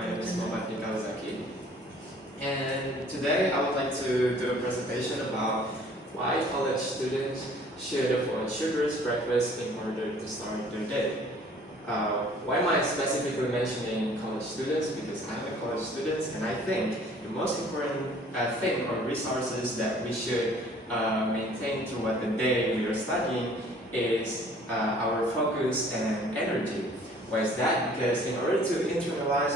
My name is Muhammad Nikal, and today I would like to do a presentation about why college students should avoid sugars breakfast in order to start their day. Why am I specifically mentioning college students? Because I'm a college student, and I think the most important thing or resources that we should maintain throughout the day we are studying is our focus and energy. Why is that? Because in order to internalize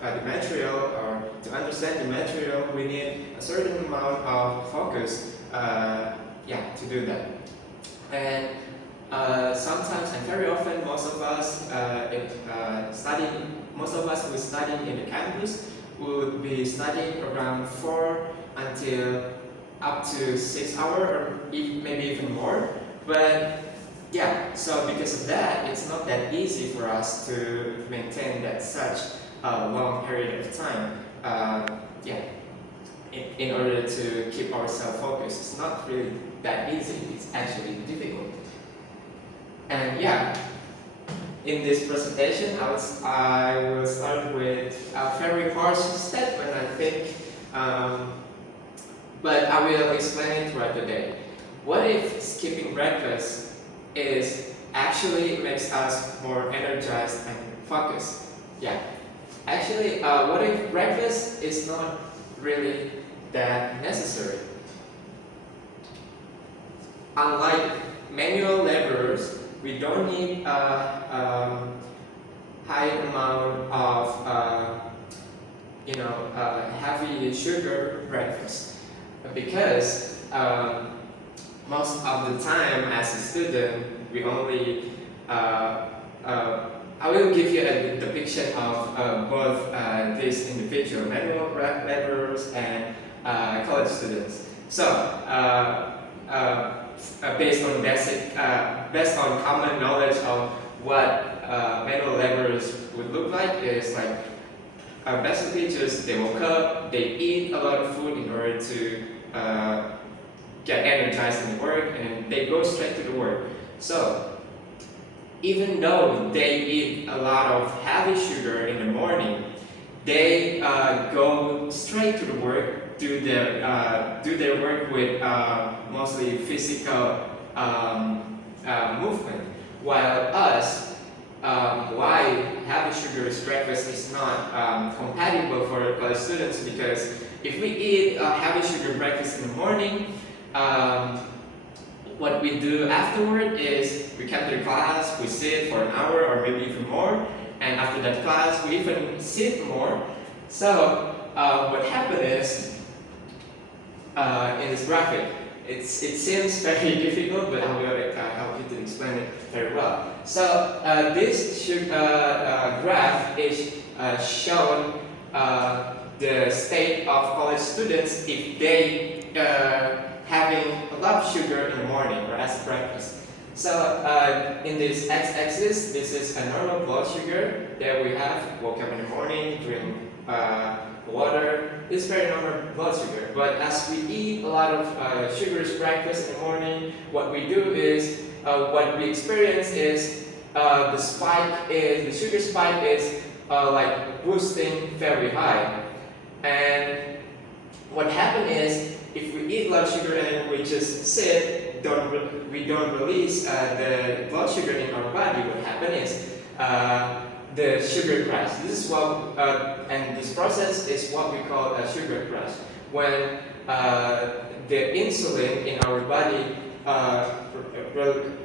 the material or to understand the material, we need a certain amount of focus to do that. And sometimes and very often, most of us who studying in the campus would be studying around 4 until up to 6 hours or maybe even more. But yeah, so because of that, it's not that easy for us to maintain that such a long period of time. In order to keep ourselves focused, it's not really that easy. It's actually difficult. And yeah, in this presentation, I will start with a very harsh statement, I think, but I will explain it throughout the day. What if skipping breakfast actually makes us more energized and focused? Yeah. Actually, what if breakfast is not really that necessary? Unlike manual laborers, we don't need a high amount of heavy sugar breakfast, because most of the time as a student, we only I will give you a depiction of both these individual manual laborers and college students. So based on common knowledge of what manual laborers would look like, is like basically just they woke up, they eat a lot of food in order to get energized in work, and they go straight to the work. So even though they eat a lot of heavy sugar in the morning, they go straight to the work, do their work with mostly physical movement. While us, why heavy sugar breakfast is not compatible for college students, because if we eat a heavy sugar breakfast in the morning, what we do afterward is we come to the class, we sit for an hour or maybe even more, and after that class we even sit more. So what happened is, in this graphic, it seems very difficult, but I will help you to explain it very well. So this graph is showing the state of college students if they having a lot of sugar in the morning or as breakfast. So in this x-axis, this is a normal blood sugar that we have. Woke up in the morning, drink water. It's very normal blood sugar. But as we eat a lot of sugary breakfast in the morning, what we do is what we experience is the sugar spike is like boosting very high. And what happened is, if we eat a lot of sugar and we just sit, we don't release the blood sugar in our body, what happens is the sugar crash. This is what, and this process is what we call a sugar crash. When the insulin in our body,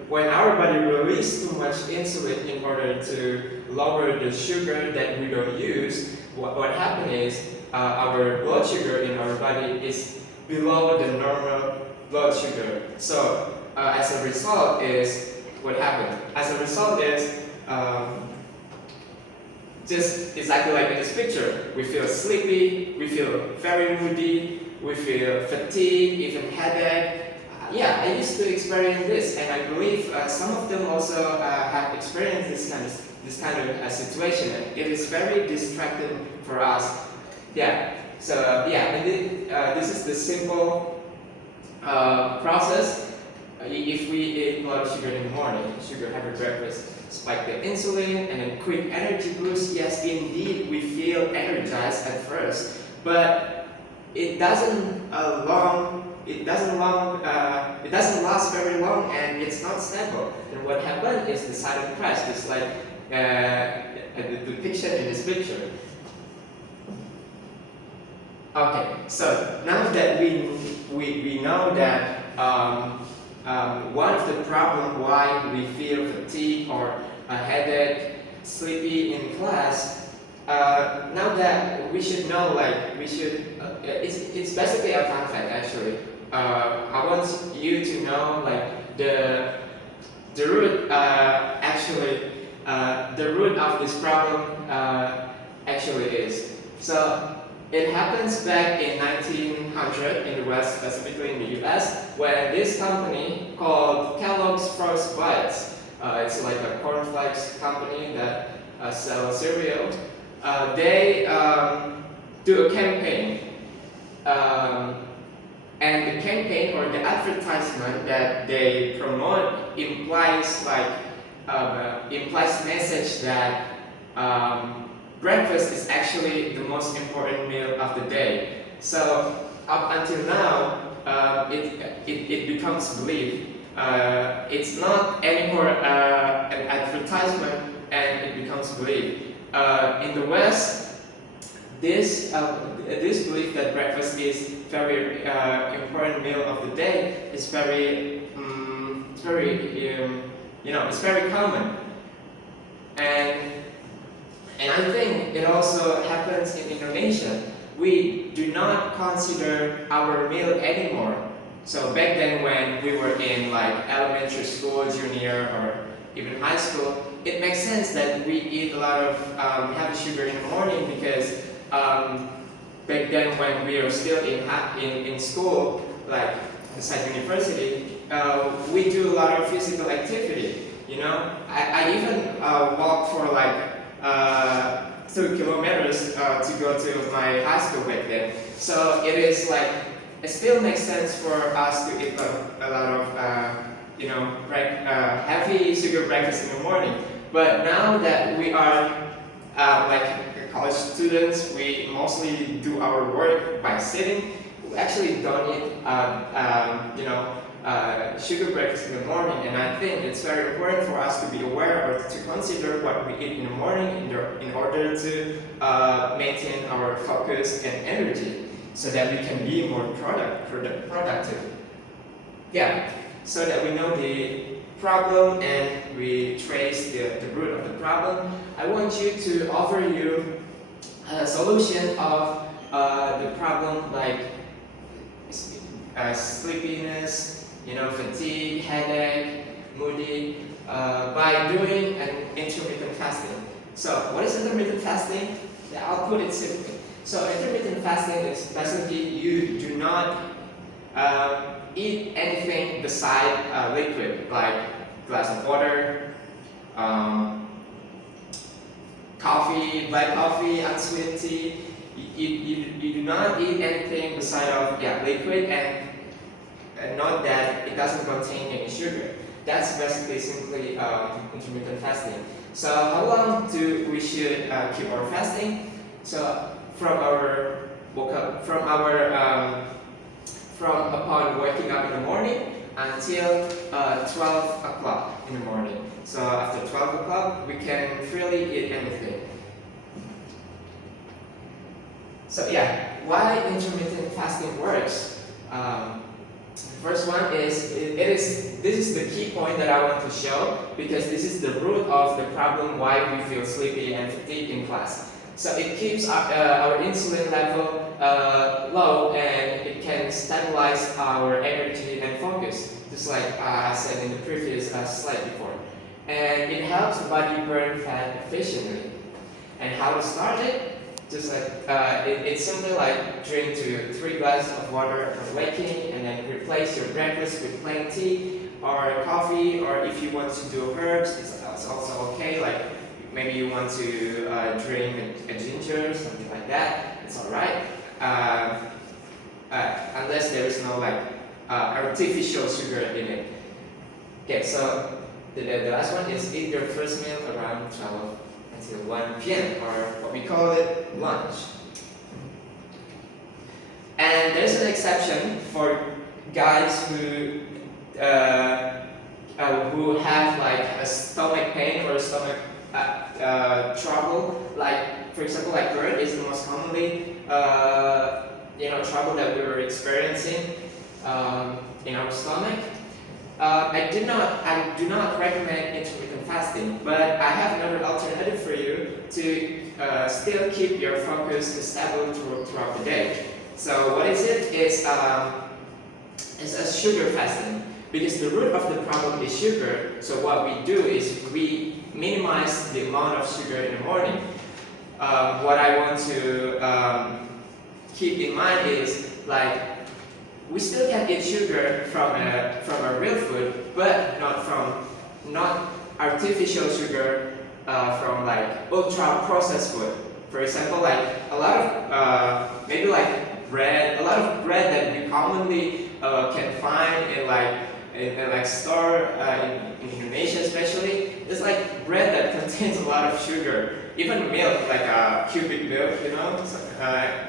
when our body releases too much insulin in order to lower the sugar that we don't use, what happens is our blood sugar in our body is below the normal blood sugar. So as a result is what happened. As a result is just exactly like in this picture. We feel sleepy, we feel very moody, we feel fatigue, even headache. I used to experience this, and I believe some of them also have experienced this kind of situation. It is very distracting for us. So this is the simple process. if we eat a lot of sugar in the morning, sugar heavy breakfast, spike the insulin and then quick energy boost. Yes, indeed, we feel energized at first, but it doesn't last very long, and it's not stable. And what happened is the sudden crash, just like the depiction in this picture. Okay, so now that we know that one of the problems why we feel fatigue or a headache, sleepy in class, now that we should know, like it's basically a fun fact actually. I want you to know like the root the root of this problem actually is. So it happens back in 1900 in the West, specifically in the US, when this company called Kellogg's Frosted Bites, it's like a cornflakes company that sells cereal. They do a campaign, and the campaign or the advertisement that they promote implies message that breakfast is actually the most important meal of the day. So up until now, it becomes belief. It's not anymore an advertisement, and it becomes belief. In the West, this belief that breakfast is very important meal of the day is very it's very common, and I think it also happens in Indonesia. We do not consider our meal anymore. So back then when we were in like elementary school, junior, or even high school, it makes sense that we eat a lot of heavy sugar in the morning because back then when we were still in school, like inside university, we do a lot of physical activity. You know, I even walk for like 2 kilometers to go to my high school back then. So it is like, it still makes sense for us to eat a lot of heavy sugar breakfast in the morning. But now that we are like college students, we mostly do our work by sitting. We actually don't eat sugar breakfast in the morning, and I think it's very important for us to be aware or to consider what we eat in the morning in order to maintain our focus and energy, so that we can be more productive. Yeah, so that we know the problem and we trace the root of the problem. I want you to offer you a solution of the problem like sleepiness, fatigue, headache, moody, by doing an intermittent fasting. So what is intermittent fasting? Yeah, I'll put it simply. So intermittent fasting is basically you do not eat anything beside liquid, like glass of water, coffee, black coffee, unsweetened tea. You do not eat anything beside of liquid, and note that it doesn't contain any sugar. That's basically simply intermittent fasting. So how long do we should keep our fasting? So from upon waking up in the morning until 12 o'clock in the morning. So after 12 o'clock, we can freely eat anything. So yeah, why intermittent fasting works? First one is, this is the key point that I want to show, because this is the root of the problem why we feel sleepy and fatigued in class. So it keeps our insulin level low, and it can stabilize our energy and focus, just like I said in the previous slide before. And it helps the body burn fat efficiently. And how to start it? Just like it's simply like drink 2 to 3 glasses of water after waking, and then replace your breakfast with plain tea or coffee, or if you want to do herbs, it's also okay. Like maybe you want to drink a ginger, something like that. It's alright, unless there is no like artificial sugar in it. Okay, so the last one is eat your first meal around 12 until 1 p.m. or what we call it lunch. And there's an exception for guys who have like a stomach pain or stomach trouble. Like for example, like GERD is the most commonly trouble that we were experiencing in our stomach. I do not recommend intermittent fasting, but I have another alternative for you to still keep your focus stable throughout the day. So what is it? It's a sugar fasting, because the root of the problem is sugar. So what we do is we minimize the amount of sugar in the morning. What I want to keep in mind is like we still can eat sugar from a real food, but not artificial sugar from like ultra processed food. For example, like a lot of maybe like bread, a lot of bread that you commonly can find in store in Indonesia especially. It's like bread that contains a lot of sugar. Even milk, like cubic milk,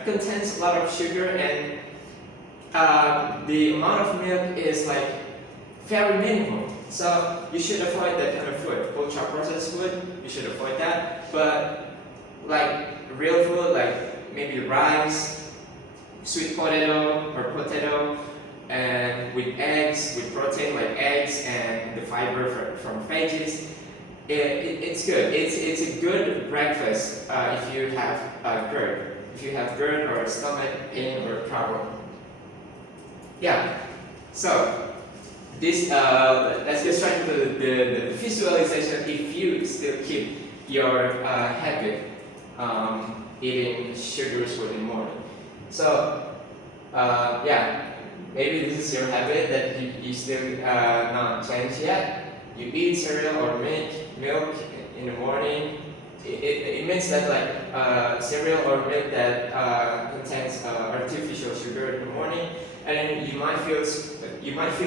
contains a lot of sugar, and the amount of milk is like very minimal. So you should avoid that kind of food. Ultra processed food, you should avoid that. But like real food, like maybe rice, sweet potato or potato, and with eggs, with protein like eggs and the fiber from veggies, it's good. It's a good breakfast if you have GERD. If you have GERD or stomach pain or problem. Yeah. So this let's get straight to the visualization. If you still keep your habit eating sugars food in the morning. So yeah, maybe this is your habit that you still not changed yet. You eat cereal or milk in the morning. It means that like cereal or milk that contains artificial sugar in the morning, and then you might feel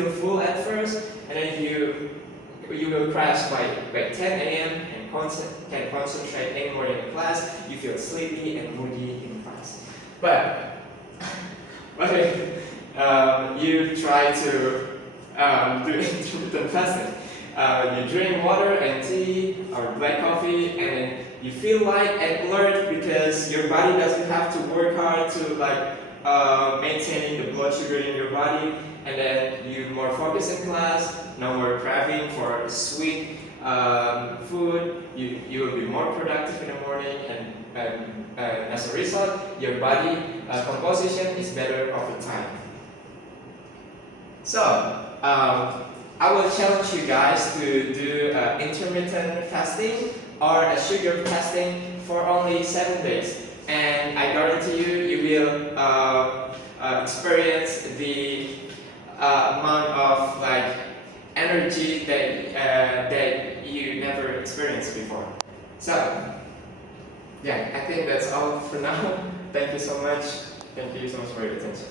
full at first, and then you will crash by 10 a.m. and can't concentrate anymore in the class. You feel sleepy and moody in class. But if you try to do intermittent fasting, you drink water and tea or black coffee, and then you feel light and alert because your body doesn't have to work hard to maintaining the blood sugar in your body, and then you more focus in class, no more craving for sweet food. You will be more productive in the morning, and as a result, your body composition is better over time. So I will challenge you guys to do intermittent fasting or a sugar fasting for only 7 days, and I guarantee you will experience the amount of like energy that you never experienced before. So yeah, I think that's all for now. Thank you so much. Thank you so much for your attention.